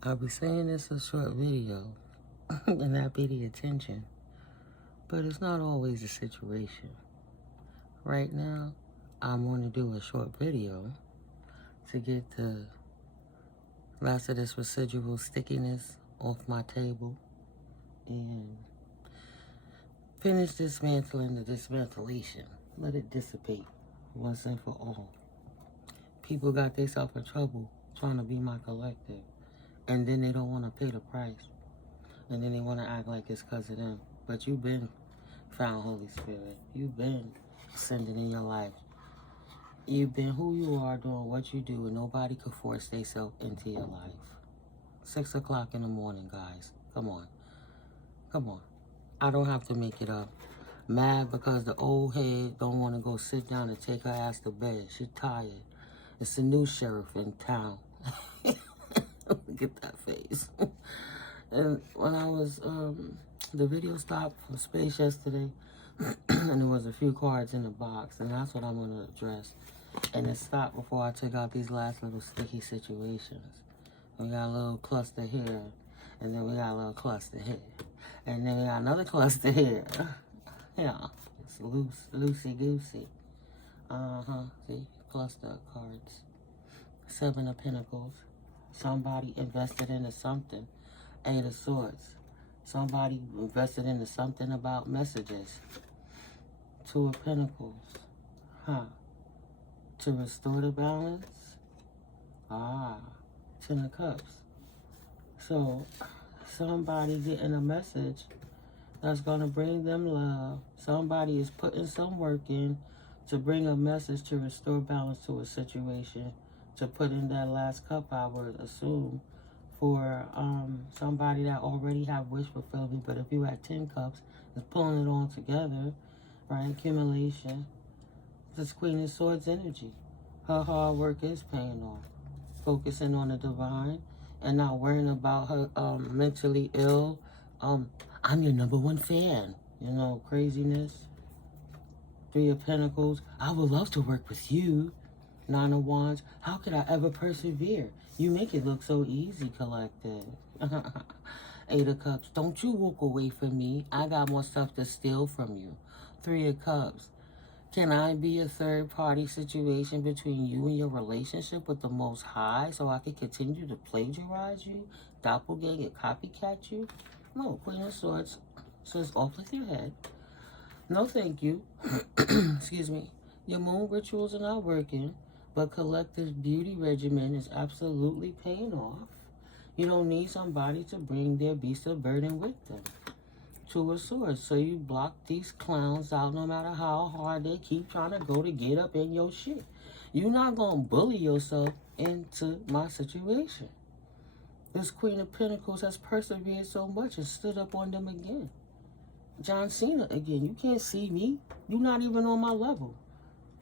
I'll be saying it's a short video and that be the intention, but it's not always the situation. Right now, I'm going to do a short video to get the last of this residual stickiness off my table and finish dismantling the dismantlation. Let it dissipate once and for all. People got themselves in trouble trying to be my collective, and then they don't want to pay the price. And then they want to act like it's because of them. But you've been found Holy Spirit. You've been ascending in your life. You've been who you are, doing what you do, and nobody could force themselves into your life. 6 o'clock in the morning, guys. Come on. Come on. I don't have to make it up. Mad because the old head don't want to go sit down and take her ass to bed. She tired. It's the new sheriff in town. Look at that face. And when I was, the video stopped from space yesterday, and there was a few cards in the box, and that's what I'm going to address. And it stopped before I took out these last little sticky situations. We got a little cluster here, and then we got a little cluster here. And then we got another cluster here. Yeah, it's loosey-goosey. See, cluster of cards. 7 of Pentacles. Somebody invested into something. 8 of Swords. Somebody invested into something about messages. 2 of Pentacles. To restore the balance. 10 of Cups. So, somebody getting a message that's going to bring them love. Somebody is putting some work in to bring a message to restore balance to a situation. To put in that last cup, I would assume, for somebody that already have wish fulfillment. But if you had 10 cups, it's pulling it all together, right? Accumulation. This Queen of Swords energy. Her hard work is paying off. Focusing on the divine and not worrying about her mentally ill. I'm your #1 fan. You know, craziness. 3 of Pentacles. I would love to work with you. 9 of Wands. How could I ever persevere? You make it look so easy, collective. 8 of Cups. Don't you walk away from me. I got more stuff to steal from you. 3 of Cups. Can I be a third-party situation between you and your relationship with the Most High so I can continue to plagiarize you, doppelganger, copycat you? No, Queen of Swords says off with your head. No, thank you. Excuse me. Your moon rituals are not working, but collective beauty regimen is absolutely paying off. You don't need somebody to bring their beast of burden with them. 2 of Swords. So you block these clowns out no matter how hard they keep trying to go to get up in your shit. You're not going to bully yourself into my situation. This Queen of Pentacles has persevered so much and stood up on them again. John Cena again. You can't see me. You're not even on my level.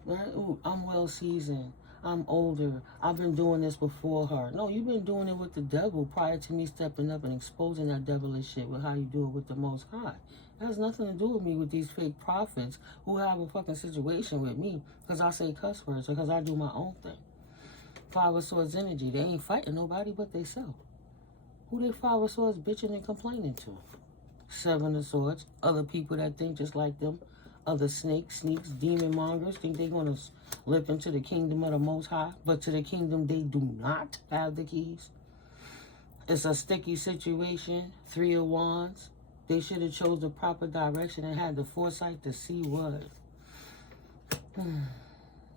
Right? Ooh, I'm well seasoned. I'm older. I've been doing this before her. No, you've been doing it with the devil prior to me stepping up and exposing that devilish shit with how you do it with the Most High. It has nothing to do with me with these fake prophets who have a fucking situation with me because I say cuss words or because I do my own thing. 5 of Swords energy. They ain't fighting nobody but they self. Who they 5 of Swords bitching and complaining to? 7 of Swords. Other people that think just like them. Other sneaks, demon mongers think they're going to slip into the kingdom of the Most High, but to the kingdom they do not have the keys. It's a sticky situation. 3 of Wands. They should have chose the proper direction and had the foresight to see what.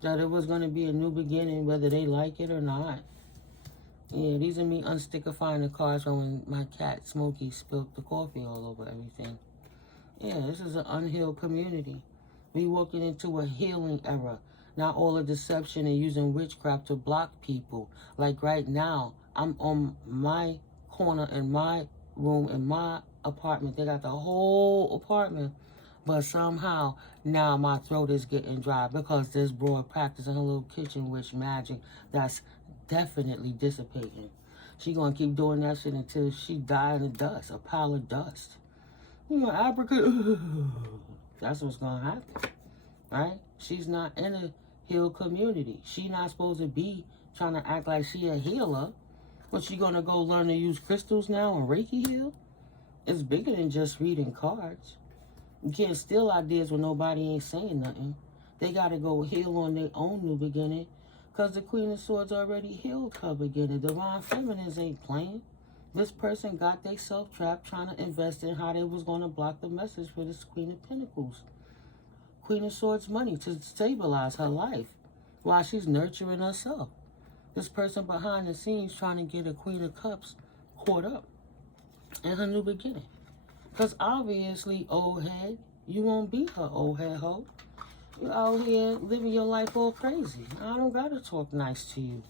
That it was going to be a new beginning, whether they like it or not. Yeah, these are me unstickifying the cards from when my cat Smokey spilled the coffee all over everything. Yeah, this is an unhealed community. We walking into a healing era. Not all the deception and using witchcraft to block people. Like right now, I'm on my corner in my room in my apartment. They got the whole apartment. But somehow, now my throat is getting dry because this broad practicing her little kitchen witch magic that's definitely dissipating. She gonna keep doing that shit until she die in the dust, a pile of dust. You know, Africa, that's what's going to happen, right? She's not in a healed community. She's not supposed to be trying to act like she a healer. What, you gonna go learn to use crystals now and Reiki heal? It's bigger than just reading cards. You can't steal ideas when nobody ain't saying nothing. They gotta go heal on their own new beginning, because the Queen of Swords already healed her beginning. Divine Feminines ain't playing. This person got they self trapped trying to invest in how they was gonna block the message for this Queen of Pentacles. Queen of Swords money to stabilize her life while she's nurturing herself. This person behind the scenes trying to get a Queen of Cups caught up in her new beginning. Because obviously, old head, you won't be her old head hoe. You out here living your life all crazy. I don't gotta talk nice to you.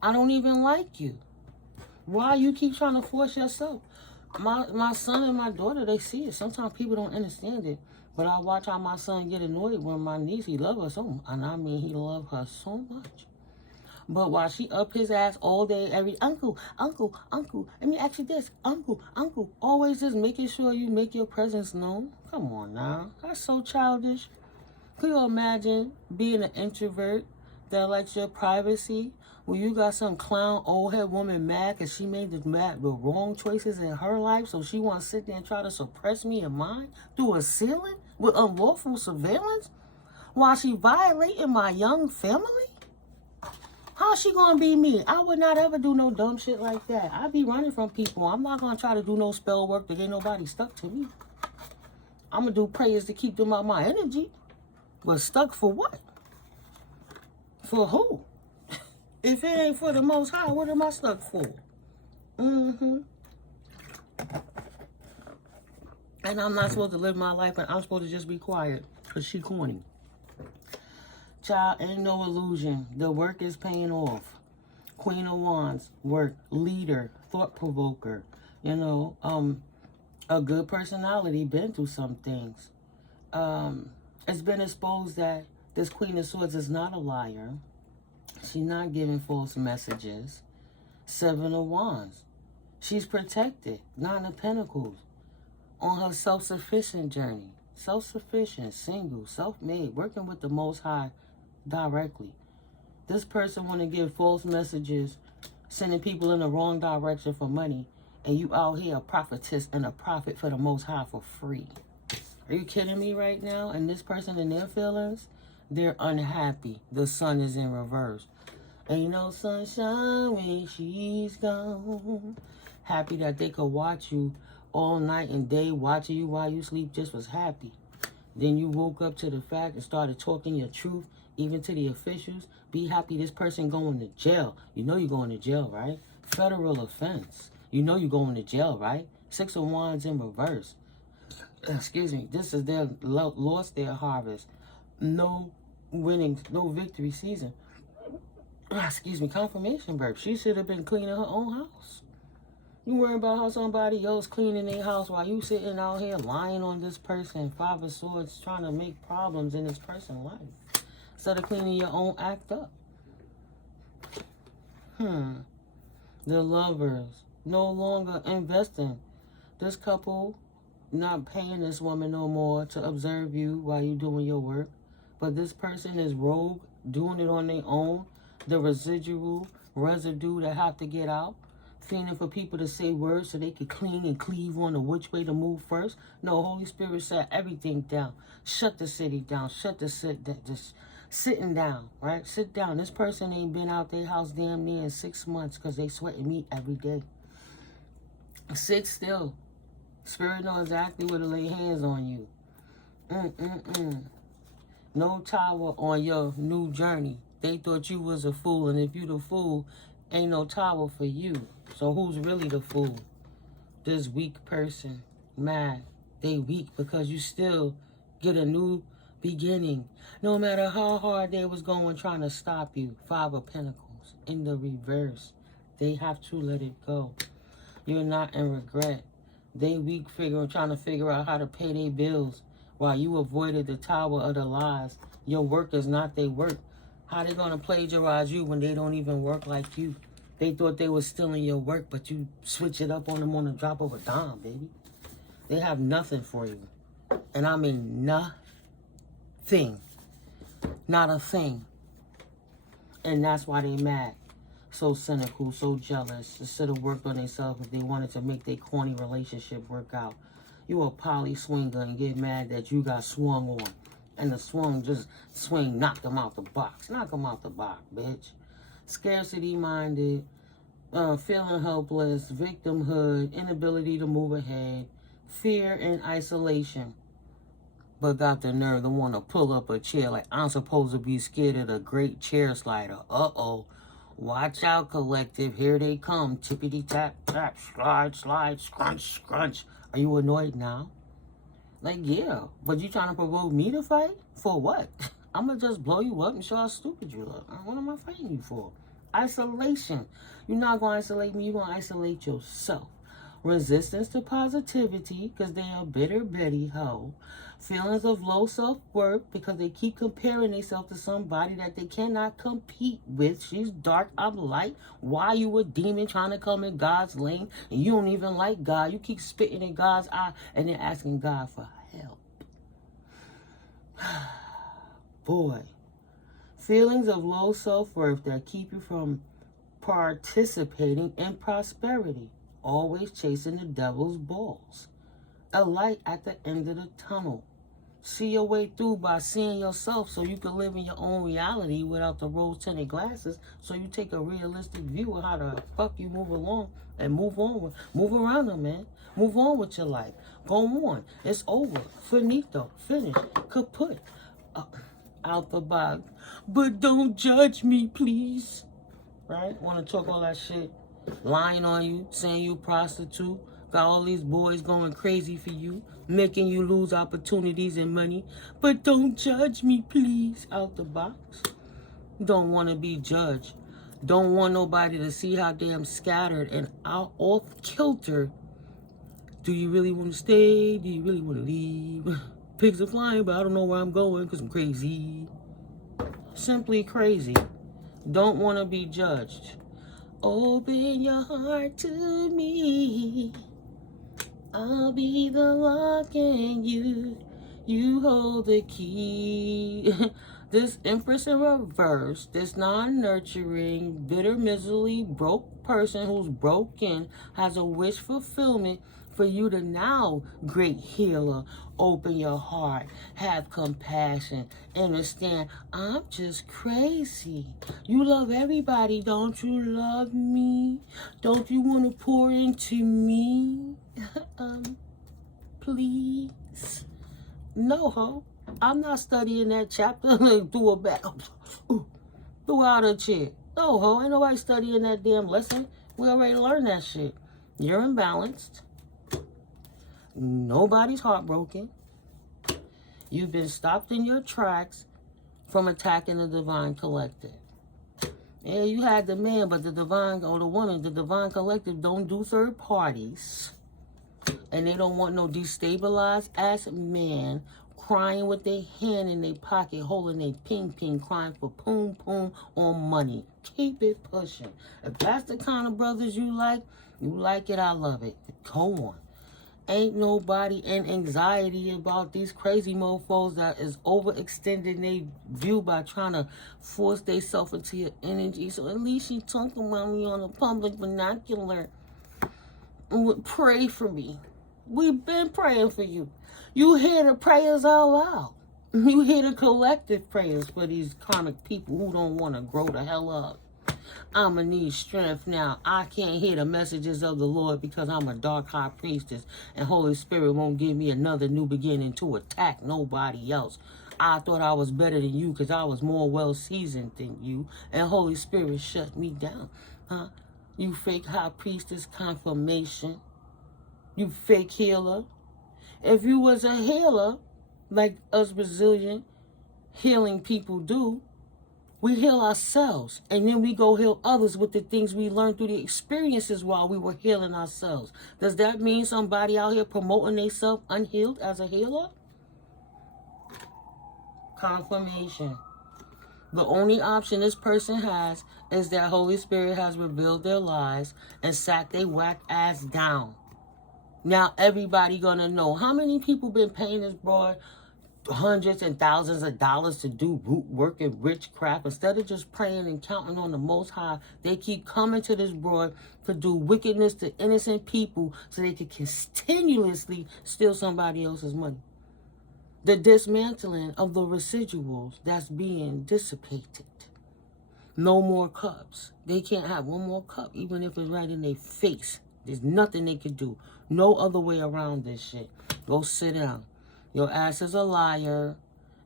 I don't even like you. Why you keep trying to force yourself? My son and my daughter, they see it. Sometimes people don't understand it. But I watch how my son get annoyed when my niece, he love her so much. And I mean, he love her so much. But while she up his ass all day, uncle, let me ask you this, uncle, always just making sure you make your presence known. Come on now, that's so childish. Could you imagine being an introvert that likes your privacy, when you got some clown old head woman mad because she made the wrong choices in her life, so she want to sit there and try to suppress me and mine through a ceiling with unlawful surveillance while she violating my young family? How's she gonna be me? I would not ever do no dumb shit like that. I be running from people. I'm not gonna try to do no spell work to get nobody stuck to me. I'm gonna do prayers to keep them out my energy. But stuck for what? For who? If it ain't for the Most High, what am I stuck for? And I'm not supposed to live my life, and I'm supposed to just be quiet because she corny. Child, ain't no illusion. The work is paying off. Queen of Wands, work, leader, thought provoker. You know, a good personality, been through some things. It's been exposed that this Queen of Swords is not a liar. She's not giving false messages. 7 of Wands. She's protected. 9 of Pentacles. On her self-sufficient journey. Self-sufficient, single, self-made, working with the Most High directly. This person want to give false messages, sending people in the wrong direction for money, and you out here a prophetess and a prophet for the Most High for free. Are you kidding me right now? And this person in their feelings, they're unhappy. The sun is in reverse. Ain't no sunshine when she's gone. Happy that they could watch you all night and day, watching you while you sleep, just was happy. Then you woke up to the fact and started talking your truth, even to the officials. Be happy this person going to jail. You know you're going to jail, right? Federal offense. You know you're going to jail, right? 6 of Wands in reverse. Excuse me. This is their lost their harvest. No winnings, no victory season. Excuse me, confirmation birth. She should have been cleaning her own house. You worrying about how somebody else cleaning their house while you sitting out here lying on this person. 5 of Swords trying to make problems in this person's life. Instead of cleaning your own act up. The Lovers. No longer investing. This couple not paying this woman no more to observe you while you doing your work. But this person is rogue, doing it on their own. The residue that have to get out. Feeling for people to say words so they could clean and cleave on the which way to move first. No, Holy Spirit said everything down. Shut the city down. Shut the just sitting down, right? Sit down. This person ain't been out their house damn near in 6 months because they sweating meat every day. Sit still. Spirit knows exactly where to lay hands on you. No tower on your new journey. They thought you was a fool, and if you the fool, ain't no tower for you. So who's really the fool? This weak person. Mad. They weak because you still get a new beginning. No matter how hard they was going trying to stop you. 5 of Pentacles. In the reverse. They have to let it go. You're not in regret. They weak trying to figure out how to pay their bills while you avoided the tower of the lies. Your work is not their work. How they gonna plagiarize you when they don't even work like you? They thought they was stealing your work, but you switch it up on them on the drop of a dime, baby. They have nothing for you. And I mean nothing. Not a thing. And that's why they mad. so cynical, so jealous, instead of work on themselves if they wanted to make their corny relationship work out. You a poly swinger and get mad that you got swung on. And the swing knocked them out the box. Knock them out the box, bitch. Scarcity minded, feeling helpless, victimhood, inability to move ahead, fear and isolation. But got the nerve to want to pull up a chair like I'm supposed to be scared of the great chair slider. Uh-oh. Watch out, collective. Here they come. Tippity tap, tap, slide, slide, scrunch, scrunch. Are you annoyed now? Like, yeah. But you trying to provoke me to fight? For what? I'm going to just blow you up and show how stupid you look. What am I fighting you for? Isolation. You're not going to isolate me. You're going to isolate yourself. Resistance to positivity because they are bitter Betty Ho. Feelings of low self-worth because they keep comparing themselves to somebody that they cannot compete with. She's dark, I'm light. Why you a demon trying to come in God's lane and you don't even like God? You keep spitting in God's eye and then asking God for help. Boy. Feelings of low self-worth that keep you from participating in prosperity. Always chasing the devil's balls. A light at the end of the tunnel. See your way through by seeing yourself so you can live in your own reality without the rose-tinted glasses, so you take a realistic view of how the fuck you move along and move around them, man. Move on with your life. Go on. It's over. Finito. Finished. Kaput. Out the box. But don't judge me, please. Right? Want to talk all that shit? Lying on you, saying you a prostitute, got all these boys going crazy for you, making you lose opportunities and money. But don't judge me, please. Out the box. Don't want to be judged. Don't want nobody to see how damn scattered and out off kilter. Do you really want to stay? Do you really want to leave? Pigs are flying, but I don't know where I'm going because I'm crazy. Simply crazy. Don't want to be judged. Open your heart to me. I'll be the lock and you hold the key. This Empress in reverse, this non-nurturing, bitter, miserably broke person who's broken has a wish fulfillment for you to now, great healer, open your heart, have compassion, understand, I'm just crazy. You love everybody, don't you love me? Don't you want to pour into me? Please? No, ho. I'm not studying that chapter. Threw it back. Threw out a chair. No, ho. Ain't nobody studying that damn lesson. We already learned that shit. You're imbalanced. Nobody's heartbroken. You've been stopped in your tracks from attacking the divine collective. Yeah, you had the man, but the divine or the woman, the divine collective don't do third parties. And they don't want no destabilized ass man crying with their hand in their pocket, holding their ping, crying for poom on money. Keep it pushing. If that's the kind of brothers you like it, I love it. Go on. Ain't nobody in anxiety about these crazy mofos that is overextending their view by trying to force themselves into your energy. So at least you talking about me on a public vernacular. Pray for me. We've been praying for you. You hear the prayers out loud. You hear the collective prayers for these karmic people who don't want to grow the hell up. I'ma need strength now. I can't hear the messages of the Lord because I'm a dark high priestess and Holy Spirit won't give me another new beginning to attack nobody else. I thought I was better than you because I was more well seasoned than you and Holy Spirit shut me down. Huh? You fake high priestess confirmation. You fake healer. If you was a healer, like us Brazilian healing people do, we heal ourselves, and then we go heal others with the things we learned through the experiences while we were healing ourselves. Does that mean somebody out here promoting themselves unhealed as a healer? Confirmation. The only option this person has is that Holy Spirit has revealed their lies and sat their whack ass down. Now everybody gonna know. How many people been paying this broad hundreds and thousands of dollars to do root work and witchcraft. Instead of just praying and counting on the Most High, they keep coming to this broad to do wickedness to innocent people so they can continuously steal somebody else's money. The dismantling of the residuals that's being dissipated. No more cups. They can't have one more cup, even if it's right in their face. There's nothing they can do. No other way around this shit. Go sit down. Your ass is a liar.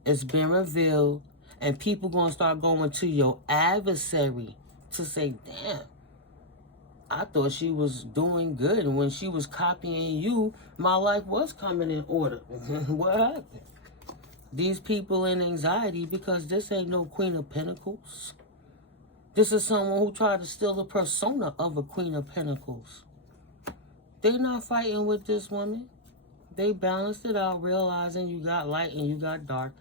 It's been revealed. And people going to start going to your adversary to say, damn, I thought she was doing good. And when she was copying you, my life was coming in order. What happened? These people in anxiety because this ain't no Queen of Pentacles. This is someone who tried to steal the persona of a Queen of Pentacles. They're not fighting with this woman. They balanced it out, realizing you got light and you got dark.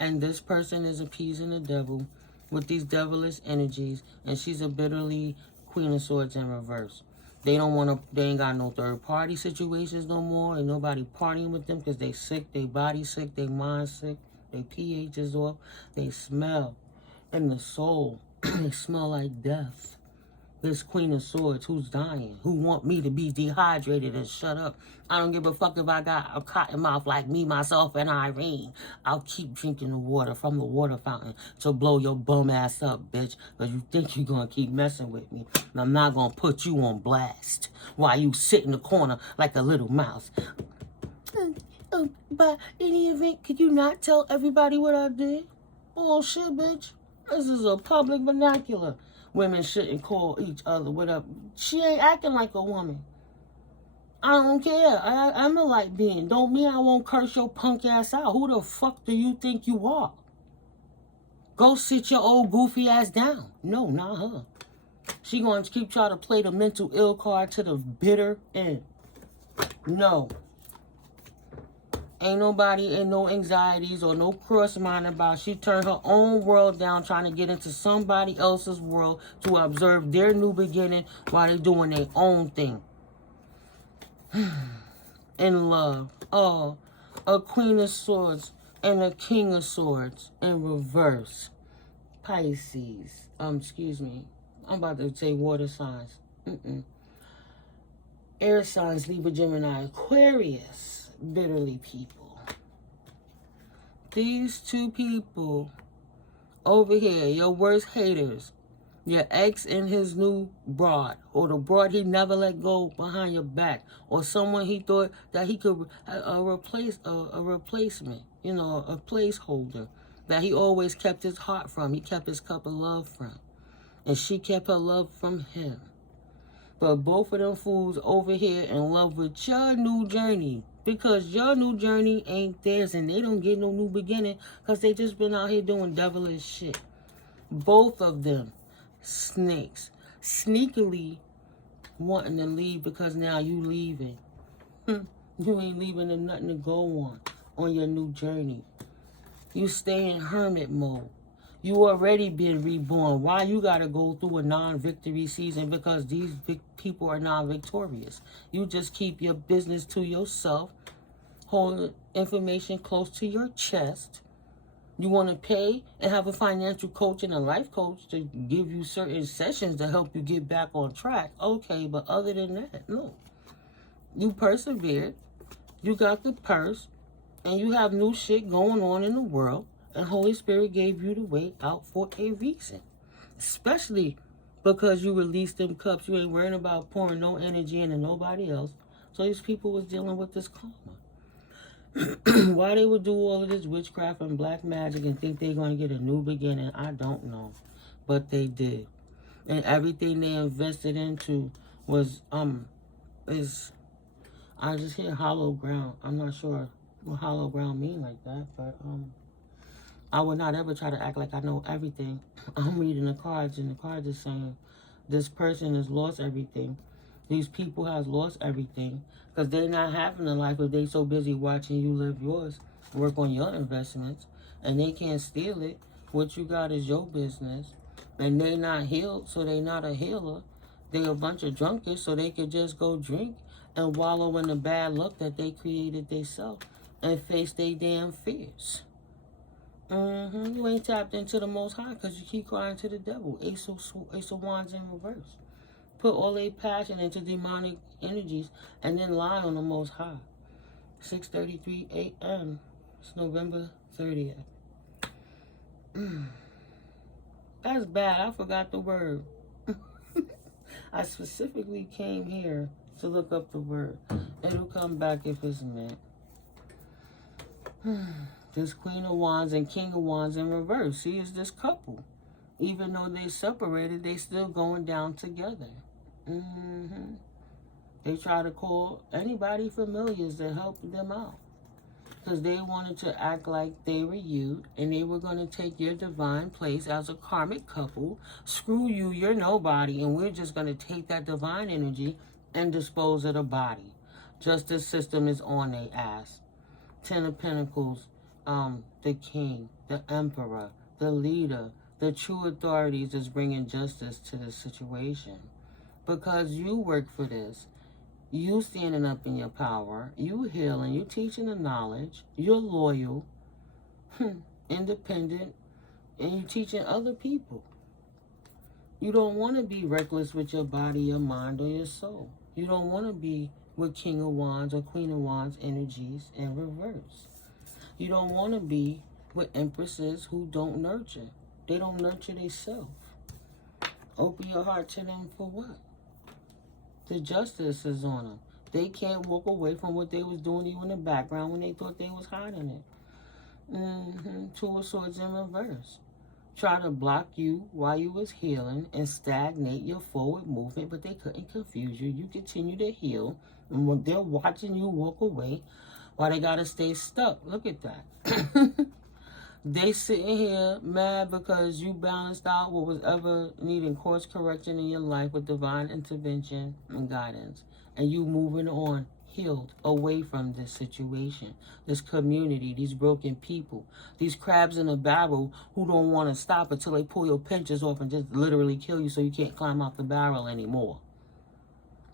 And this person is appeasing the devil with these devilish energies. And she's a bitterly Queen of Swords in reverse. They ain't got no third party situations no more. Ain't nobody partying with them because they sick, they body sick, they mind sick, they pH is off. They smell in the soul. They smell like death. This Queen of Swords who's dying, who want me to be dehydrated and shut up. I don't give a fuck if I got a cotton mouth like me, myself, and Irene. I'll keep drinking the water from the water fountain to blow your bum ass up, bitch. Because you think you're going to keep messing with me. And I'm not going to put you on blast while you sit in the corner like a little mouse. By any event, could you not tell everybody what I did? Oh, shit, bitch. This is a public vernacular. Women shouldn't call each other whatever. She ain't acting like a woman. I don't care. I'm a light being. Don't mean I won't curse your punk ass out. Who the fuck do you think you are? Go sit your old goofy ass down. No, not her. She going to keep trying to play the mental ill card to the bitter end. No. Ain't nobody in no anxieties or no cross-mind about. She turned her own world down trying to get into somebody else's world to observe their new beginning while they doing their own thing. In love. Oh, a Queen of Swords and a King of Swords in reverse. Pisces. Excuse me. I'm about to say water signs. Air signs, Libra, Gemini, Aquarius. Bitterly people. These two people over here, your worst haters, your ex and his new broad, or the broad he never let go behind your back, or someone he thought that he could replace a replacement, you know, a placeholder that he always kept his heart from. He kept his cup of love from, and she kept her love from him. But both of them fools over here in love with your new journey. Because your new journey ain't theirs and they don't get no new beginning because they just been out here doing devilish shit. Both of them, snakes, sneakily wanting to leave because now you leaving. You ain't leaving them nothing to go on your new journey. You stay in hermit mode. You already been reborn. Why you got to go through a non-victory season? Because these people are non-victorious. You just keep your business to yourself. Hold information close to your chest. You want to pay and have a financial coach and a life coach to give you certain sessions to help you get back on track. Okay, but other than that, no. You persevered. You got the purse. And you have new shit going on in the world. And Holy Spirit gave you the way out for a reason. Especially because you released them cups. You ain't worrying about pouring no energy into nobody else. So these people was dealing with this karma. Why they would do all of this witchcraft and black magic and think they're going to get a new beginning, I don't know. But they did. And everything they invested into was, I just hear hollow ground. I'm not sure what hollow ground mean like that, but, I would not ever try to act like I know everything. I'm reading the cards, and the cards are saying this person has lost everything. These people has lost everything because they're not having a life if they so busy watching you live yours, work on your investments, and they can't steal it. What you got is your business, and they not healed, so they not a healer. They a bunch of drunkards, so they could just go drink and wallow in the bad luck that they created themselves. and face their damn fears. You ain't tapped into the Most High because you keep crying to the devil. Ace of Wands in reverse. Put all their passion into demonic energies and then lie on the Most High. 6:33 a.m. It's November 30th. That's bad. I forgot the word. I specifically came here to look up the word. It'll come back if it's meant. This Queen of Wands and King of Wands in reverse. See, it's this couple. Even though they separated, they still going down together. They try to call anybody familiars to help them out. Because they wanted to act like they were you, and they were going to take your divine place as a karmic couple. Screw you, you're nobody, and we're just going to take that divine energy and dispose of the body. Justice system is on their ass. 10 of Pentacles, the king, the emperor, the leader, the true authorities is bringing justice to the situation. Because you work for this. You standing up in your power, you healing, you teaching the knowledge, you're loyal, independent, and you teaching other people. You don't want to be reckless with your body, your mind, or your soul. You don't want to be with King of Wands or Queen of Wands energies in reverse. You don't want to be with empresses who don't nurture. They don't nurture themselves. Open your heart to them for what? The justice is on them. They can't walk away from what they was doing even in the background when they thought they was hiding it. Two of Swords in reverse. Try to block you while you was healing and stagnate your forward movement, but they couldn't confuse you. You continue to heal, and when they're watching you walk away, while they gotta stay stuck. Look at that. They sitting here mad because you balanced out what was ever needing course correction in your life with divine intervention and guidance. And you moving on, healed, away from this situation, this community, these broken people, these crabs in a barrel who don't want to stop until they pull your pinches off and just literally kill you so you can't climb out the barrel anymore.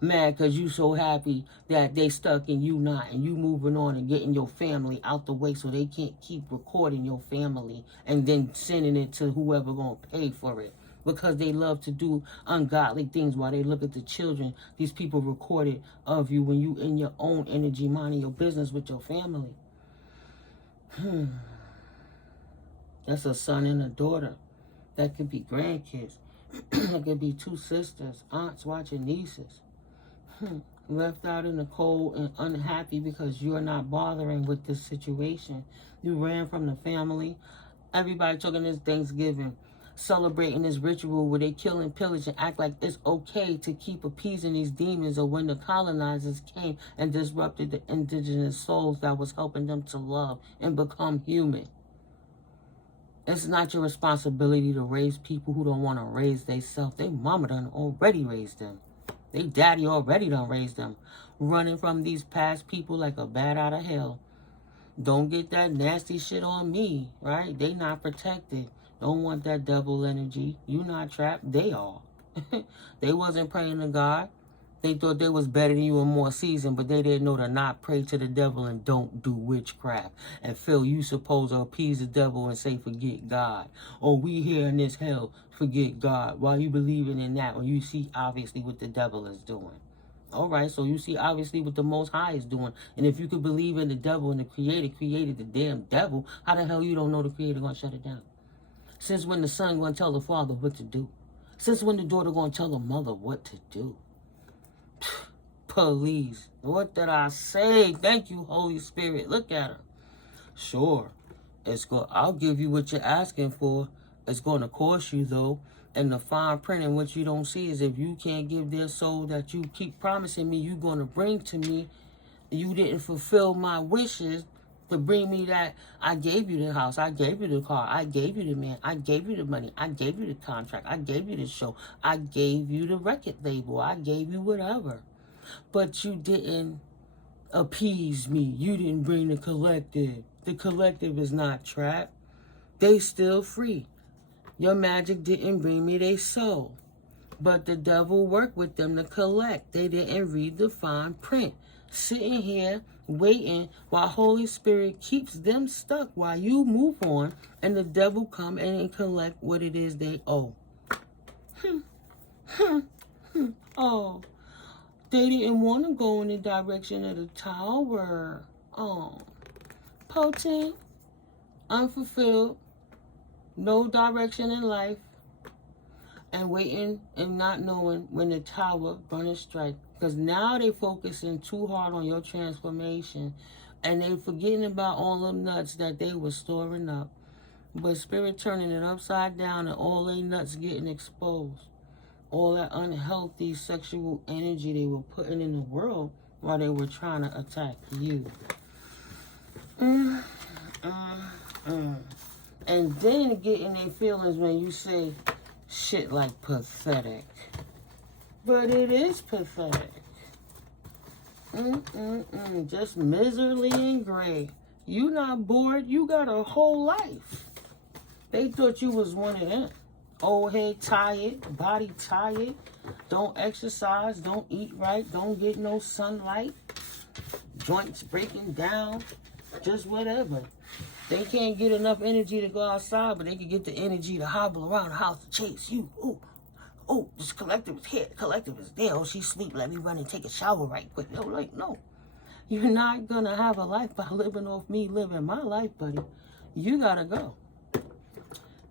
Mad because you so happy that they stuck and you not, and you moving on and getting your family out the way so they can't keep recording your family and then sending it to whoever gonna pay for it, because they love to do ungodly things while they look at the children these people recorded of you when you in your own energy minding your business with your family. That's a son and a daughter. That could be grandkids. That could be two sisters, aunts watching nieces. Left out in the cold and unhappy because you're not bothering with this situation. You ran from the family. Everybody talking this Thanksgiving, celebrating this ritual where they kill and pillage and act like it's okay to keep appeasing these demons, or when the colonizers came and disrupted the indigenous souls that was helping them to love and become human. It's not your responsibility to raise people who don't want to raise themselves. Their mama done already raised them. They daddy already done raised them. Running from these past people like a bat out of hell. Don't get that nasty shit on me, right? They not protected. Don't want that devil energy. You not trapped. They are. They wasn't praying to God. They thought they was better than you and more seasoned, but they didn't know to not pray to the devil and don't do witchcraft. And feel you supposed to appease the devil and say, forget God. Or we here in this hell, forget God. While you believing in that, when you see obviously what the devil is doing. All right, so you see obviously what the Most High is doing. And if you could believe in the devil and the Creator created the damn devil, how the hell you don't know the Creator gonna shut it down? Since when the son gonna tell the father what to do? Since when the daughter gonna tell the mother what to do? Please. What did I say? Thank you, Holy Spirit. Look at her. Sure. I'll give you what you're asking for. It's going to cost you, though. And the fine print and what you don't see is if you can't give their soul that you keep promising me you're going to bring to me, you didn't fulfill my wishes to bring me that. I gave you the house. I gave you the car. I gave you the man. I gave you the money. I gave you the contract. I gave you the show. I gave you the record label. I gave you whatever. But you didn't appease me. You didn't bring the collective. The collective is not trapped. They still free. Your magic didn't bring me their soul. But the devil worked with them to collect. They didn't read the fine print. sitting here waiting while Holy Spirit keeps them stuck while you move on and the devil come in and collect what it is they owe. Oh, they didn't want to go in the direction of the tower. Oh, potent, unfulfilled, no direction in life, and waiting and not knowing when the tower gonna strike. Because now they focusing too hard on your transformation, and they forgetting about all them nuts that they were storing up. But Spirit turning it upside down, and all they nuts getting exposed. All that unhealthy sexual energy they were putting in the world while they were trying to attack you. And then getting their feelings when you say shit like pathetic. But it is pathetic. Just miserly and gray. You not bored. You got a whole life. They thought you was one of them. Old head tired, body tired. Don't exercise. Don't eat right. Don't get no sunlight. Joints breaking down. Just whatever. They can't get enough energy to go outside, but they can get the energy to hobble around the house to chase you. Oh, this collective is here. Collective is there. Oh, she sleep. Let me run and take a shower right quick. No, like, no. You're not going to have a life by living off me living my life, buddy. You got to go.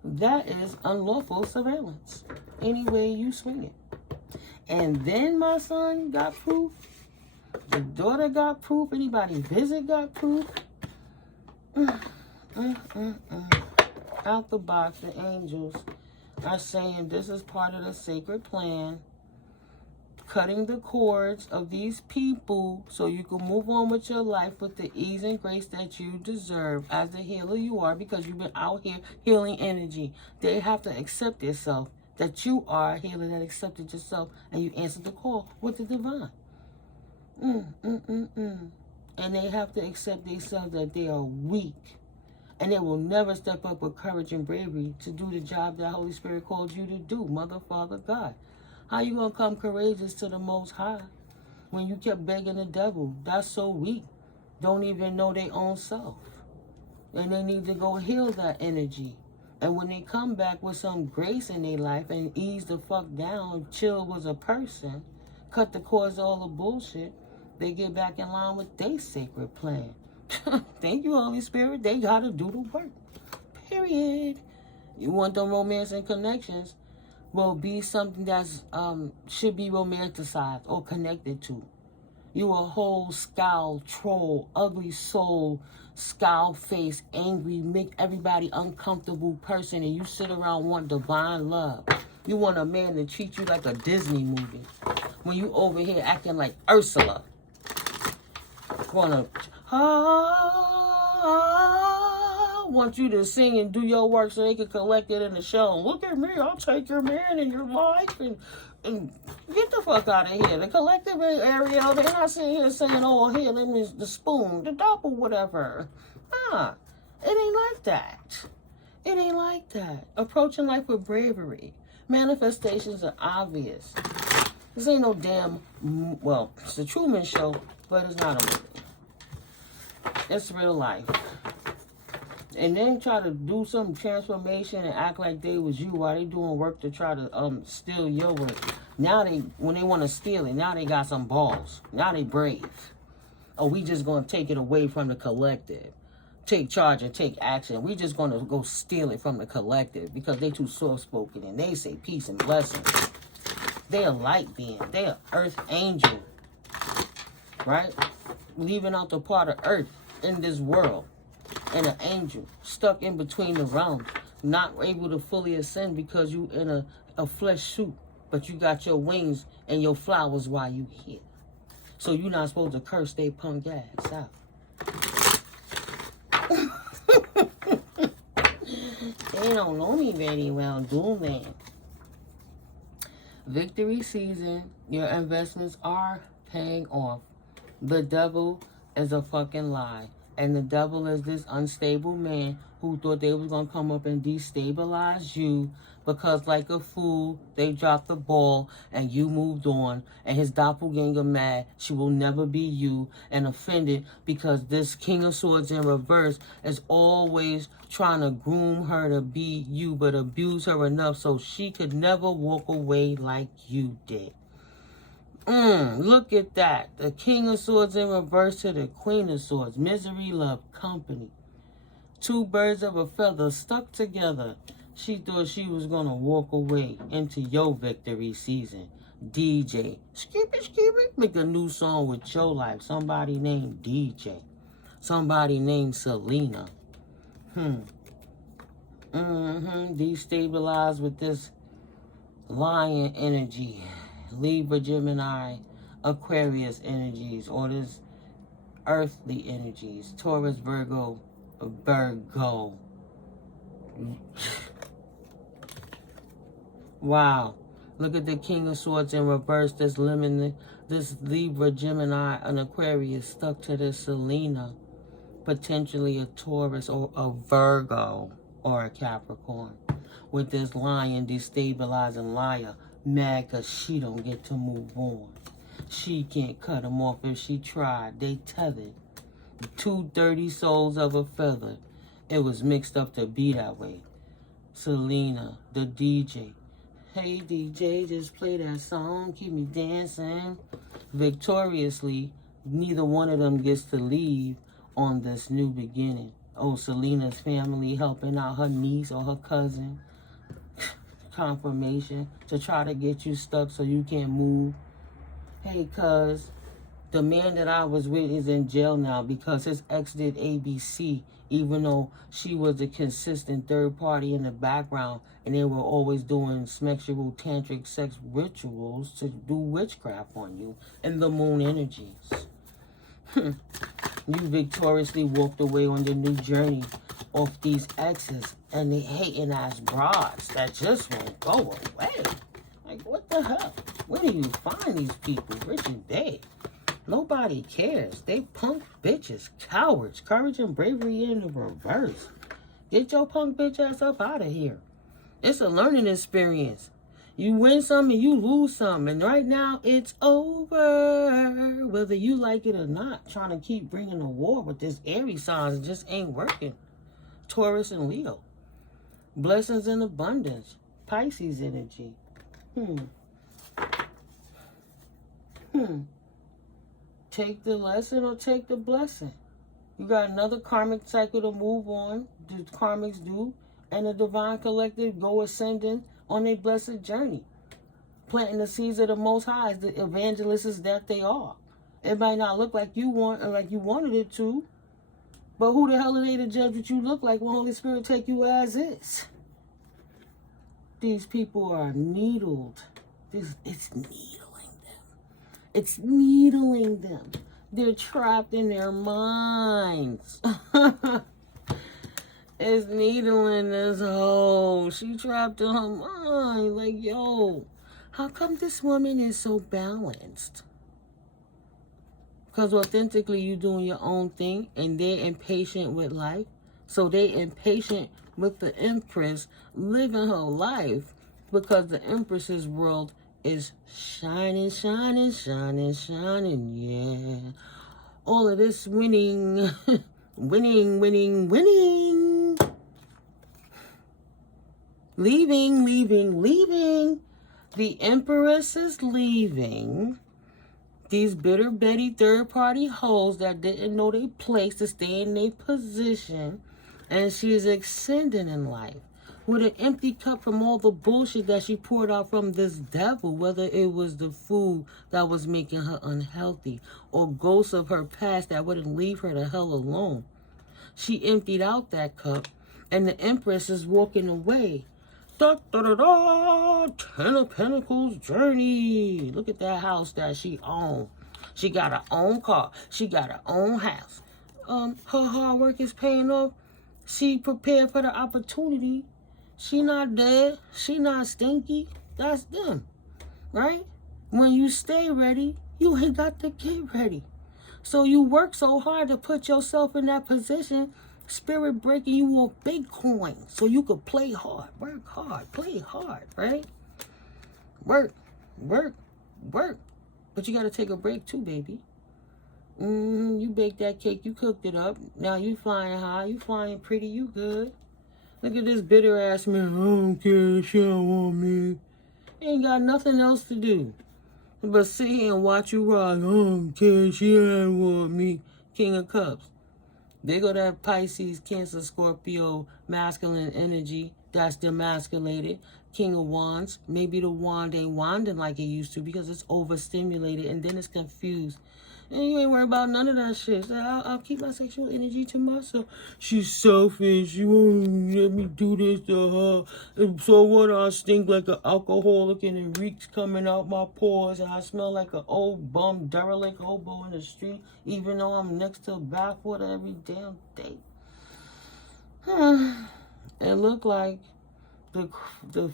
That is unlawful surveillance. Any way you swing it. And then my son got proof. The daughter got proof. Anybody visit got proof. Out the box, the angels are saying this is part of the sacred plan, cutting the cords of these people so you can move on with your life with the ease and grace that you deserve as the healer you are, because you've been out here healing energy. They have to accept yourself, that you are a healer that accepted yourself, and you answered the call with the divine. And they have to accept themselves that they are weak. And they will never step up with courage and bravery to do the job that Holy Spirit called you to do, Mother, Father, God. How you going to come courageous to the Most High when you kept begging the devil? That's so weak. Don't even know their own self. And they need to go heal that energy. And when they come back with some grace in their life and ease the fuck down, chill as a person, cut the cords of all the bullshit, they get back in line with their sacred plan. Thank you, Holy Spirit. They got to do the work. Period. You want them romance and connections? Well, be something that's should be romanticized or connected to. You a whole scowl, troll, ugly soul, scowl face, angry, make everybody uncomfortable person, and you sit around want divine love. You want a man to treat you like a Disney movie when you over here acting like Ursula. Want you to sing and do your work so they can collect it in the show. Look at me, I'll take your man in your life and get the fuck out of here. The collective area, they're not sitting here saying, oh, here, let me the spoon, the double, whatever. It ain't like that. It ain't like that. Approaching life with bravery. Manifestations are obvious. This ain't no damn, well, it's the Truman Show, but it's not a movie. It's real life. And then try to do some transformation and act like they was you while they doing work to try to steal your work. Now when they want to steal it, now they got some balls. Now they brave. Oh, we just going to take it away from the collective. Take charge and take action. We just going to go steal it from the collective because they too soft-spoken and they say peace and blessings. They a light being. They a earth angel. Right? Leaving out the part of earth in this world. And an angel stuck in between the realms, not able to fully ascend because you in a flesh suit, but you got your wings and your flowers while you here. So you're not supposed to curse they punk ass out. They don't know me very well, do they? Victory season, your investments are paying off. The devil is a fucking lie. And the devil is this unstable man who thought they was going to come up and destabilize you because like a fool, they dropped the ball and you moved on, and his doppelganger mad. She will never be you, and offended because this King of Swords in reverse is always trying to groom her to be you, but abuse her enough so she could never walk away like you did. Look at that. The King of Swords in reverse to the Queen of Swords. Misery, love, company. Two birds of a feather stuck together. She thought she was going to walk away into your victory season. DJ. Skip it. Make a new song with your life. Somebody named DJ. Somebody named Selena. Destabilized with this lion energy. Libra, Gemini, Aquarius energies, or this earthly energies. Taurus, Virgo. Wow. Look at the King of Swords in reverse. This Libra, Gemini, an Aquarius stuck to this Selena. Potentially a Taurus or a Virgo or a Capricorn. With this lion, destabilizing liar. Mad because she don't get to move on. She can't cut him off if she tried. They tethered. Two dirty souls of a feather. It was mixed up to be that way. Selena, the DJ. Hey DJ, just play that song. Keep me dancing. Victoriously, neither one of them gets to leave on this new beginning. Oh, Selena's family helping out her niece or her cousin. Confirmation to try to get you stuck so you can't move. Hey, cuz, the man that I was with is in jail now because his ex did ABC, even though she was a consistent third party in the background, and they were always doing sexual tantric sex rituals to do witchcraft on you and the moon energies. You victoriously walked away on your new journey off these exes and the hating ass broads that just won't go away. Like, what the hell? Where do you find these people? Rich and dead. Nobody cares. They punk bitches, cowards, courage and bravery in the reverse. Get your punk bitch ass up out of here. It's a learning experience. You win some and you lose some, and right now it's over. Whether you like it or not, trying to keep bringing a war with this Aries signs just ain't working. Taurus and Leo. Blessings in abundance. Pisces energy. Take the lesson or take the blessing. You got another karmic cycle to move on. The karmics do. And the divine collective go ascending on a blessed journey. Planting the seeds of the Most High as the evangelists that they are. It might not look like you want or like you wanted it to. But who the hell are they to judge what you look like when Holy Spirit take you as is? These people are needled. It's needling them. It's needling them. They're trapped in their minds. It's needling this hoe. She trapped in her mind. Like, yo, how come this woman is so balanced? Because authentically you doing your own thing and they're impatient with life. So they impatient with the Empress living her life because the Empress's world is shining, shining, shining, shining, yeah. All of this winning, winning, winning, winning. Leaving, leaving, leaving. The Empress is leaving. These bitter Betty third-party hoes that didn't know their place to stay in their position. And she is ascending in life with an empty cup from all the bullshit that she poured out from this devil, whether it was the food that was making her unhealthy or ghosts of her past that wouldn't leave her the hell alone. She emptied out that cup, and the Empress is walking away. Da, da, da, da, Ten of Pentacles journey. Look at that house that she owns. She got her own car. She got her own house. Her hard work is paying off. She prepared for the opportunity. She not dead. She not stinky. That's them, right? When you stay ready, you ain't got to get ready. So you work so hard to put yourself in that position Spirit breaking you off Bitcoin so you could play hard, work hard, play hard, right? Work, work, work. But you got to take a break too, baby. You baked that cake, you cooked it up. Now you flying high, you flying pretty, you good. Look at this bitter ass man. I don't care, she don't want me. Ain't got nothing else to do but sit here and watch you rock. I don't care, she don't want me. King of Cups. They go that Pisces, Cancer, Scorpio, masculine energy. That's demasculated. King of Wands. Maybe the wand ain't wanding like it used to because it's overstimulated and then it's confused. And you ain't worried about none of that shit. So I'll keep my sexual energy to myself. She's selfish. She won't let me do this to her. And so what? I stink like an alcoholic and it reeks coming out my pores. And I smell like an old bum, derelict hobo in the street. Even though I'm next to bathwater every damn day. It looked like the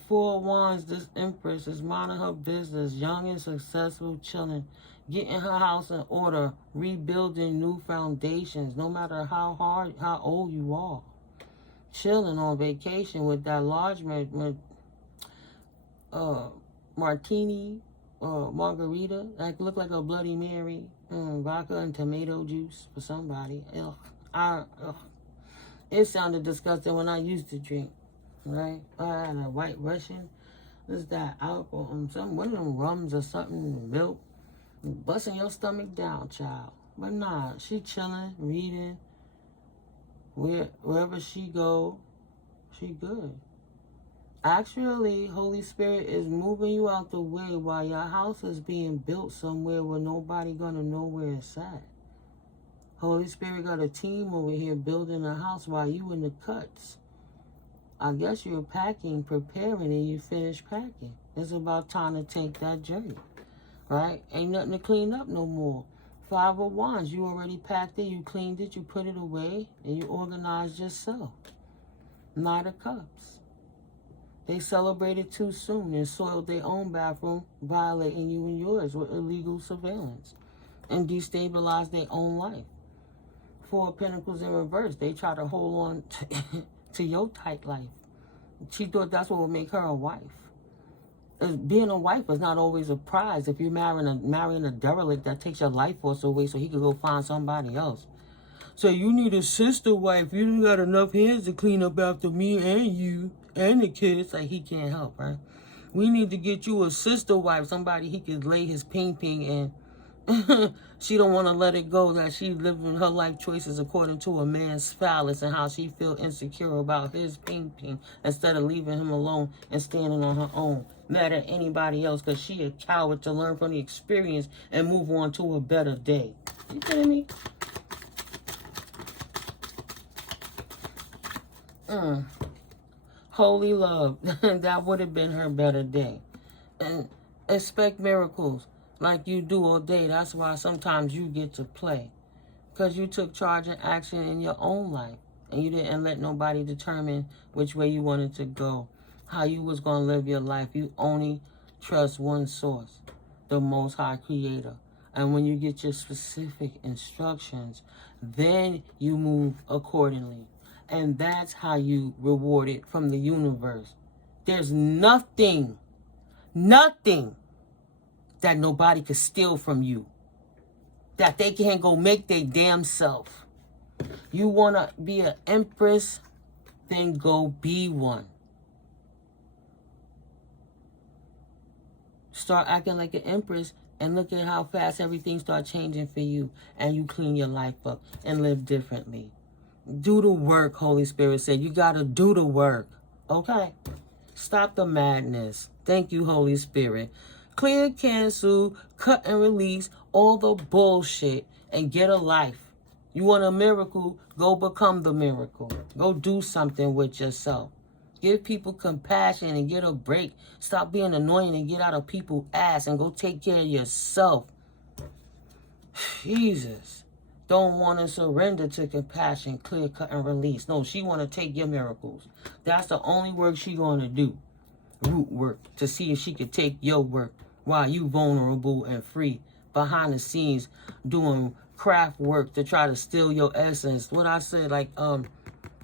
Four of Wands, this Empress is minding her business. Young and successful, chilling. Getting her house in order, rebuilding new foundations, no matter how hard, how old you are. Chilling on vacation with that large martini or margarita, like look like a Bloody Mary, vodka and tomato juice for somebody. It sounded disgusting when I used to drink, right? I had a White Russian. What's that? Alcohol, one of them rums or something, milk. Busting your stomach down, child. But nah, she chilling, reading. Wherever she go, she good. Actually, Holy Spirit is moving you out the way while your house is being built somewhere where nobody gonna know where it's at. Holy Spirit got a team over here building a house while you in the cuts. I guess you're packing, preparing, and you finish packing. It's about time to take that journey. Right? Ain't nothing to clean up no more. Five of Wands, you already packed it, you cleaned it, you put it away, and you organized yourself. Knight of Cups. They celebrated too soon and soiled their own bathroom, violating you and yours with illegal surveillance, and destabilized their own life. Four of Pentacles in reverse. They try to hold on to your tight life. She thought that's what would make her a wife. Being a wife is not always a prize. If you're marrying a derelict, that takes your life force away so he could go find somebody else. So you need a sister wife. You don't got enough hands to clean up after me and you and the kids. Like he can't help, right? We need to get you a sister wife, somebody he could lay his ping and she don't want to let it go that she's living her life choices according to a man's phallus and how she feel insecure about his ping instead of leaving him alone and standing on her own. Mad at anybody else because she a coward to learn from the experience and move on to a better day. You kidding me? Holy love. That would have been her better day. And expect miracles like you do all day. That's why sometimes you get to play. Because you took charge and action in your own life. And you didn't let nobody determine which way you wanted to go. How you was going to live your life. You only trust one source. The Most High Creator. And when you get your specific instructions, then you move accordingly. And that's how you reward it from the universe. There's nothing that nobody could steal from you. That they can't go make their damn self. You want to be an empress, then go be one. Start acting like an empress and look at how fast everything starts changing for you. And you clean your life up and live differently. Do the work, Holy Spirit said. You got to do the work. Okay? Stop the madness. Thank you, Holy Spirit. Clear, cancel, cut and release all the bullshit and get a life. You want a miracle? Go become the miracle. Go do something with yourself. Give people compassion and get a break. Stop being annoying and get out of people's ass and go take care of yourself. Jesus. Don't want to surrender to compassion, clear, cut, and release. No, she want to take your miracles. That's the only work she going to do. Root work to see if she could take your work while you vulnerable and free behind the scenes doing craft work to try to steal your essence. What I said, like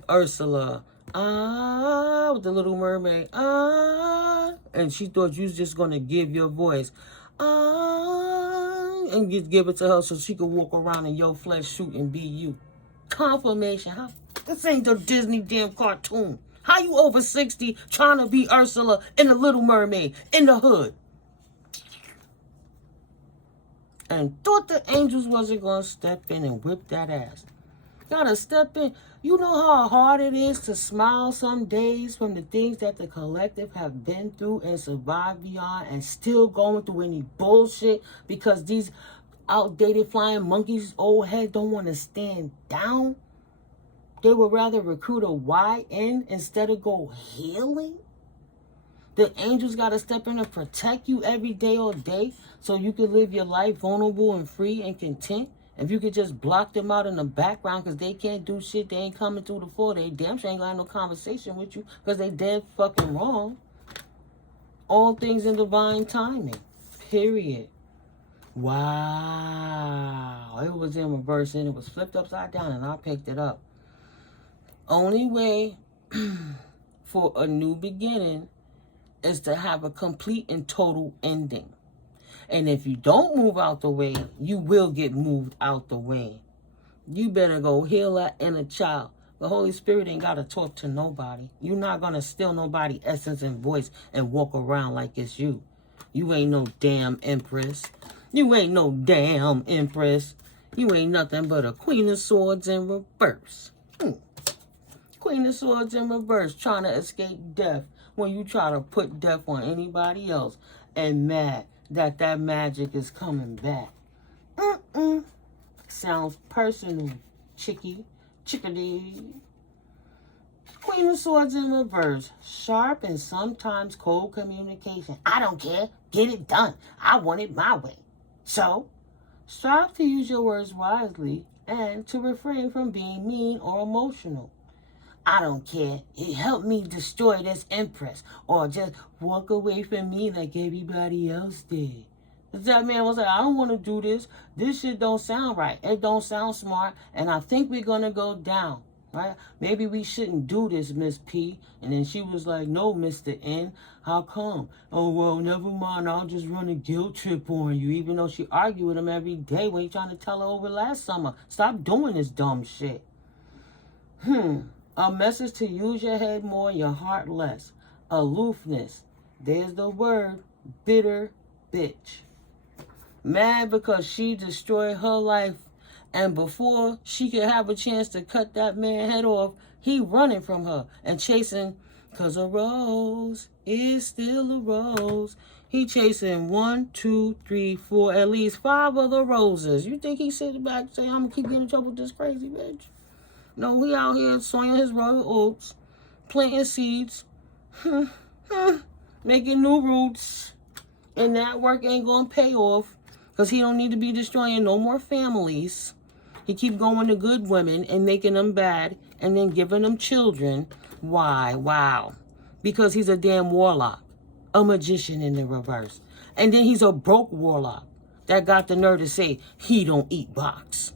Ursula. Ah, with the Little Mermaid. Ah. And she thought you was just going to give your voice. Ah. And just give it to her so she could walk around in your flesh, shoot, and be you. Confirmation. Huh? This ain't the Disney damn cartoon. How you over 60 trying to be Ursula in the Little Mermaid in the hood? And thought the angels wasn't going to step in and whip that ass. Gotta step in. You know how hard it is to smile some days from the things that the collective have been through and survived beyond and still going through any bullshit because these outdated flying monkeys' old head don't want to stand down? They would rather recruit a YN instead of go healing? The angels got to step in and protect you every day all day so you can live your life vulnerable and free and content? If you could just block them out in the background because they can't do shit, they ain't coming through the floor, they damn sure ain't gonna have no conversation with you because they dead fucking wrong. All things in divine timing. Period. Wow. It was in reverse and it was flipped upside down and I picked it up. Only way for a new beginning is to have a complete and total ending. And if you don't move out the way, you will get moved out the way. You better go heal that inner child. The Holy Spirit ain't got to talk to nobody. You're not going to steal nobody's essence and voice and walk around like it's you. You ain't no damn empress. You ain't no damn empress. You ain't nothing but a Queen of Swords in reverse. Queen of Swords in reverse, trying to escape death when you try to put death on anybody else and mad that magic is coming back. Sounds personal, chickadee. Queen of Swords in reverse, sharp and sometimes cold communication. I don't care, get it done. I want it my way. So, strive to use your words wisely and to refrain from being mean or emotional. I don't care. It helped me destroy this empress. Or just walk away from me like everybody else did. That man was like, I don't want to do this. This shit don't sound right. It don't sound smart. And I think we're going to go down. Right? Maybe we shouldn't do this, Miss P. And then she was like, no, Mr. N. How come? Oh, well, never mind. I'll just run a guilt trip on you. Even though she argued with him every day when he trying to tell her over last summer. Stop doing this dumb shit. A message to use your head more, your heart less. Aloofness. There's the word. Bitter bitch. Mad because she destroyed her life. And before she could have a chance to cut that man's head off, he running from her and chasing. Cause a rose is still a rose. He chasing 1, 2, 3, 4, at least 5 other roses. You think he sitting back and say, I'm going to keep getting in trouble with this crazy bitch? No, he out here sowing his royal oats, planting seeds, making new roots, and that work ain't gonna pay off because he don't need to be destroying no more families. He keep going to good women and making them bad and then giving them children. Why? Wow. Because he's a damn warlock, a magician in the reverse. And then he's a broke warlock that got the nerve to say he don't eat box.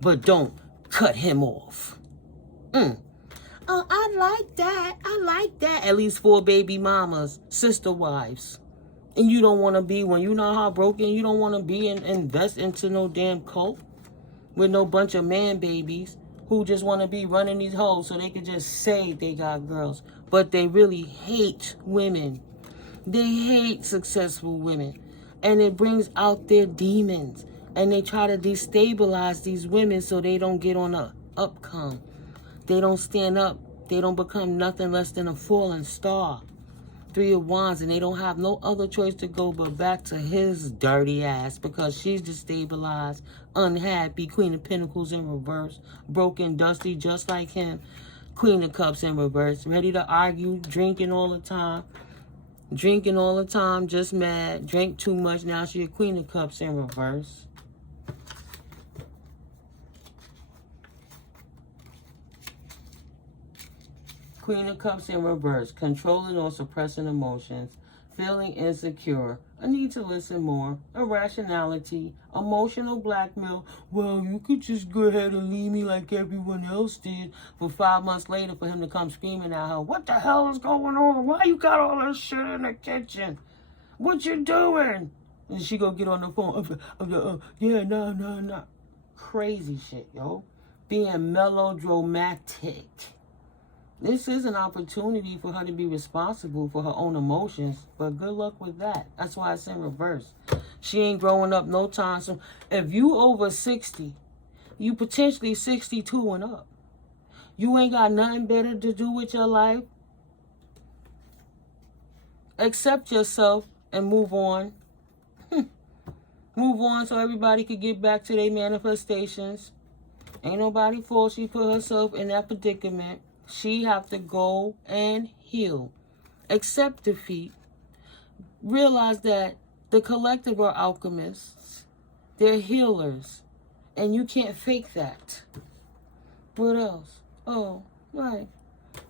But don't cut him off. Oh, I like that. I like that. At least 4 baby mamas, sister wives. And you don't want to be, when you know how broken, you don't want to be and invest into no damn cult with no bunch of man babies who just want to be running these hoes so they can just say they got girls. But they really hate women. They hate successful women. And it brings out their demons. And they try to destabilize these women so they don't get on a upcome. They don't stand up. They don't become nothing less than a fallen star. 3 of Wands, and they don't have no other choice to go but back to his dirty ass because she's destabilized, unhappy, Queen of Pentacles in reverse, broken, dusty, just like him, Queen of Cups in reverse, ready to argue, drinking all the time, just mad, drank too much, now she's a Queen of Cups in reverse. Queen of Cups in reverse, controlling or suppressing emotions, feeling insecure, a need to listen more, irrationality, emotional blackmail. Well, you could just go ahead and leave me like everyone else did. For 5 months later for him to come screaming at her, what the hell is going on? Why you got all this shit in the kitchen? What you doing? And she go get on the phone. Yeah, no. Crazy shit, yo. Being melodramatic. This is an opportunity for her to be responsible for her own emotions, but good luck with that. That's why it's in reverse. She ain't growing up no time soon. If you over 60, you potentially 62 and up. You ain't got nothing better to do with your life. Accept yourself and move on. Move on so everybody could get back to their manifestations. Ain't nobody fault she put herself in that predicament. She have to go and heal. Accept defeat. Realize that the collective are alchemists. They're healers. And you can't fake that. What else? Oh, right.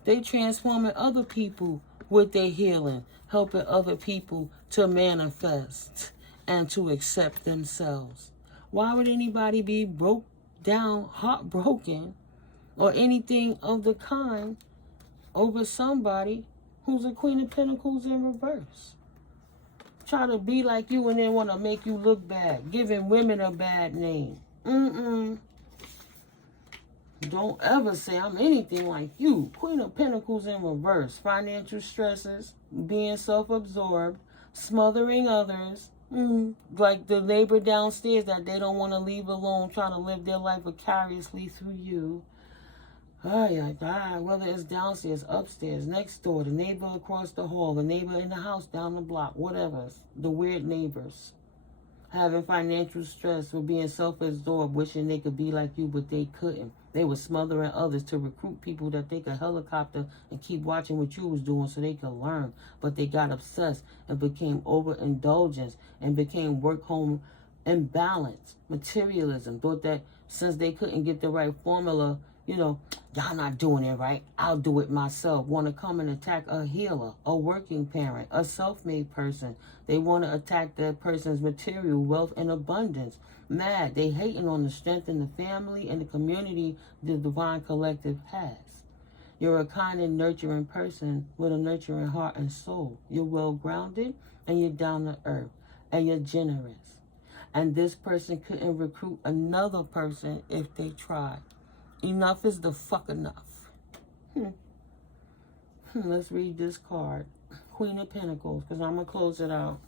They transforming other people with their healing. Helping other people to manifest and to accept themselves. Why would anybody be broke down, heartbroken, or anything of the kind over somebody who's a Queen of Pentacles in reverse? Try to be like you and then want to make you look bad, giving women a bad name. Don't ever say I'm anything like you. Queen of Pentacles in reverse. Financial stresses, being self-absorbed, smothering others. Like the neighbor downstairs that they don't want to leave alone, trying to live their life vicariously through you. Whether it's downstairs, upstairs, next door, the neighbor across the hall, the neighbor in the house down the block, whatever. The weird neighbors. Having financial stress or being self-absorbed, wishing they could be like you, but they couldn't. They were smothering others to recruit people that they could helicopter and keep watching what you was doing so they could learn. But they got obsessed and became overindulgence and became work-home imbalance, materialism. Thought that since they couldn't get the right formula, y'all not doing it right, I'll do it myself. Want to come and attack a healer, a working parent, a self-made person. They want to attack that person's material wealth and abundance. Mad. They hating on the strength in the family and the community the divine collective has. You're a kind and nurturing person with a nurturing heart and soul. You're well-grounded and you're down to earth and you're generous. And this person couldn't recruit another person if they tried. Enough is the fuck enough. Let's read this card. Queen of Pentacles, because I'm going to close it out.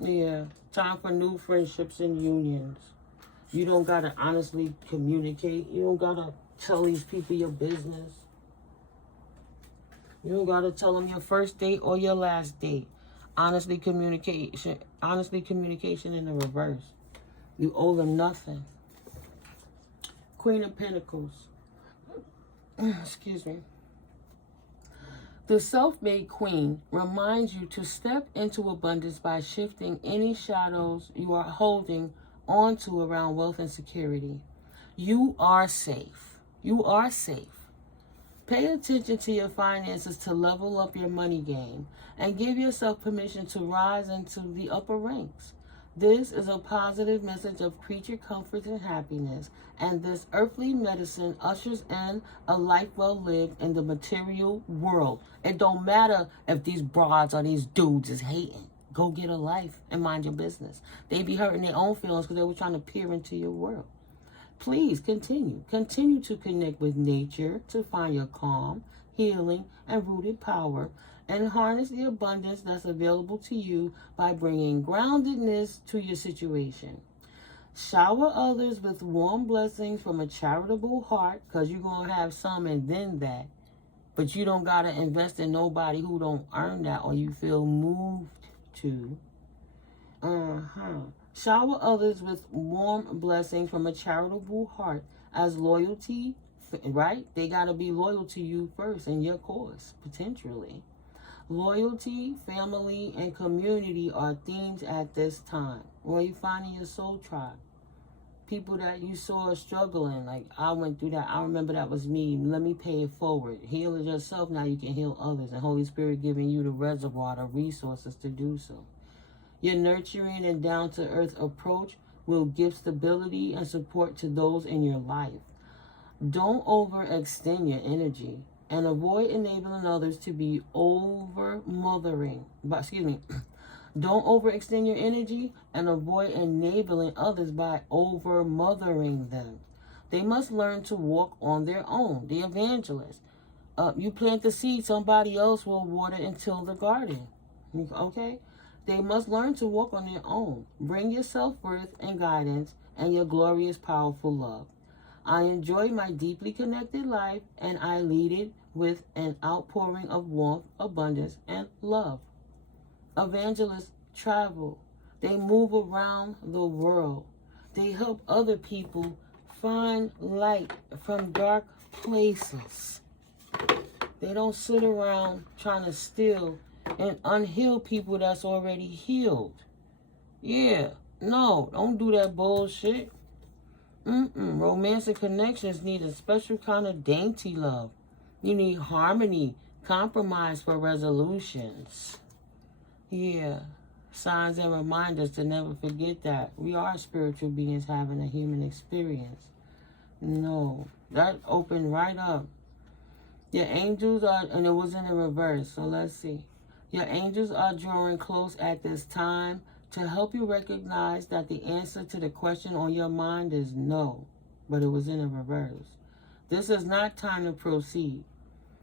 Yeah, time for new friendships and unions. You don't got to honestly communicate. You don't got to tell these people your business. You don't got to tell them your first date or your last date. Honestly communication in the reverse. You owe them nothing. Queen of Pentacles. Excuse me. The self-made queen reminds you to step into abundance by shifting any shadows you are holding onto around wealth and security. You are safe. You are safe. Pay attention to your finances to level up your money game and give yourself permission to rise into the upper ranks. This is a positive message of creature comfort and happiness, and this earthly medicine ushers in a life well lived in the material world. It don't matter if these broads or these dudes is hating. Go get a life and mind your business. They be hurting their own feelings because they were trying to peer into your world. Please continue. Continue to connect with nature to find your calm, healing, and rooted power, and harness the abundance that's available to you by bringing groundedness to your situation. Shower others with warm blessings from a charitable heart, because you're going to have some and then that. But you don't got to invest in nobody who don't earn that or you feel moved to. Shower others with warm blessings from a charitable heart as loyalty, right? They got to be loyal to you first and your cause, potentially. Loyalty, family, and community are themes at this time. Where you finding your soul tribe? people that you saw struggling. Like, I went through that. I remember that was me. Let me pay it forward. Heal it yourself. Now you can heal others. And Holy Spirit giving you the reservoir, the resources to do so. Your nurturing and down-to-earth approach will give stability and support to those in your life. Don't overextend your energy and avoid enabling others to be over-mothering. Don't overextend your energy and avoid enabling others by over-mothering them. They must learn to walk on their own. The evangelist. You plant the seed, somebody else will water and till the garden. Okay? They must learn to walk on their own. Bring your self-worth and guidance and your glorious, powerful love. I enjoy my deeply connected life, and I lead it with an outpouring of warmth, abundance, and love. Evangelists travel. They move around the world. They help other people find light from dark places. They don't sit around trying to steal and unheal people that's already healed. Yeah, no, don't do that bullshit. Romantic connections need a special kind of dainty love. You need harmony, compromise for resolutions. Yeah, signs and reminders to never forget that. We are spiritual beings having a human experience. No, that opened right up. Your angels are, and it was in the reverse, so let's see. Your angels are drawing close at this time to help you recognize that the answer to the question on your mind is no, but it was in the reverse. This is not time to proceed.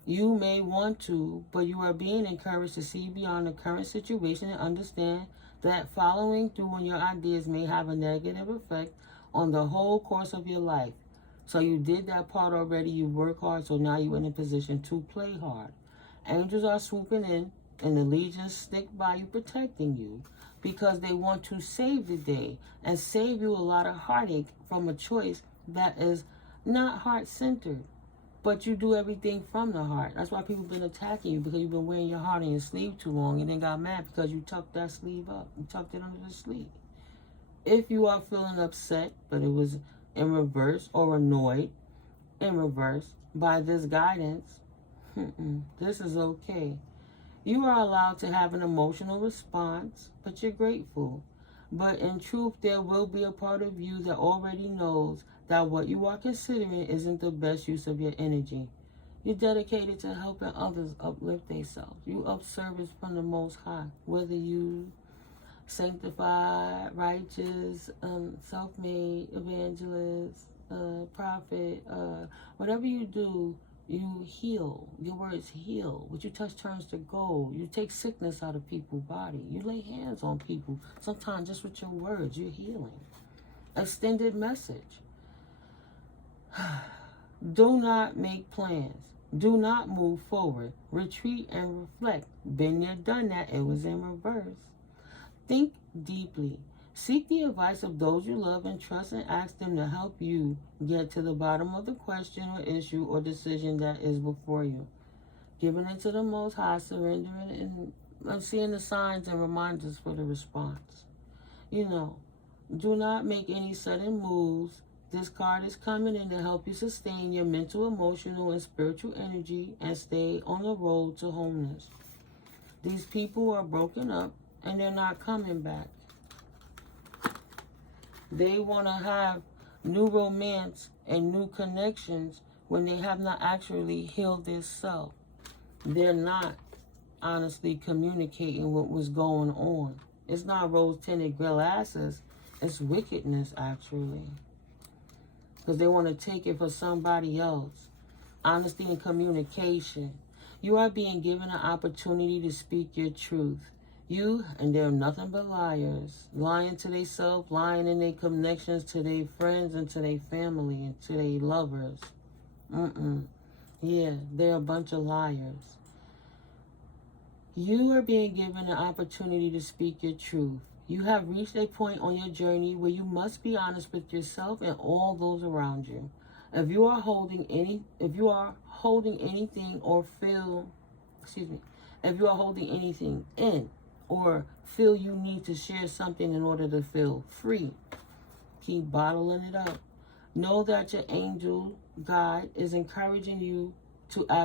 You may want to, but you are being encouraged to see beyond the current situation and understand that following through on your ideas may have a negative effect on the whole course of your life. So you did that part already, you work hard, so now you're in a position to play hard. Angels are swooping in, and the legions stick by you, protecting you, because they want to save the day and save you a lot of heartache from a choice that is not heart-centered. But you do everything from the heart. That's why people have been attacking you, because you've been wearing your heart on your sleeve too long and then got mad because you tucked that sleeve up. You tucked it under the sleeve. If you are feeling upset, but it was in reverse, or annoyed in reverse by this guidance, this is okay. You are allowed to have an emotional response, but you're grateful. But in truth, there will be a part of you that already knows that what you are considering isn't the best use of your energy. You're dedicated to helping others uplift themselves. You up service from the Most High, whether you sanctified, righteous, self-made, evangelist, prophet, whatever you do, you heal. Your words heal. What you touch turns to gold. You take sickness out of people's body. You lay hands on people. Sometimes just with your words, you're healing. Extended message. Do not make plans. Do not move forward. Retreat and reflect. Been there, done that. It was in reverse. Think deeply. Seek the advice of those you love and trust, and ask them to help you get to the bottom of the question or issue or decision that is before you. Giving it to the Most High, surrendering, and seeing the signs and reminders for the response. Do not make any sudden moves. This card is coming in to help you sustain your mental, emotional, and spiritual energy and stay on the road to wholeness. These people are broken up and they're not coming back. They want to have new romance and new connections when they have not actually healed their self. They're not honestly communicating what was going on. It's not rose-tinted glasses. It's wickedness, actually. Because they want to take it for somebody else. Honesty and communication. You are being given an opportunity to speak your truth. You, and they're nothing but liars, lying to themselves, lying in their connections to their friends and to their family and to their lovers. Yeah, they're a bunch of liars. You are being given an opportunity to speak your truth. You have reached a point on your journey where you must be honest with yourself and all those around you. If you are holding anything in, or feel you need to share something in order to feel free, keep bottling it up. Know that your angel, God, is encouraging you to act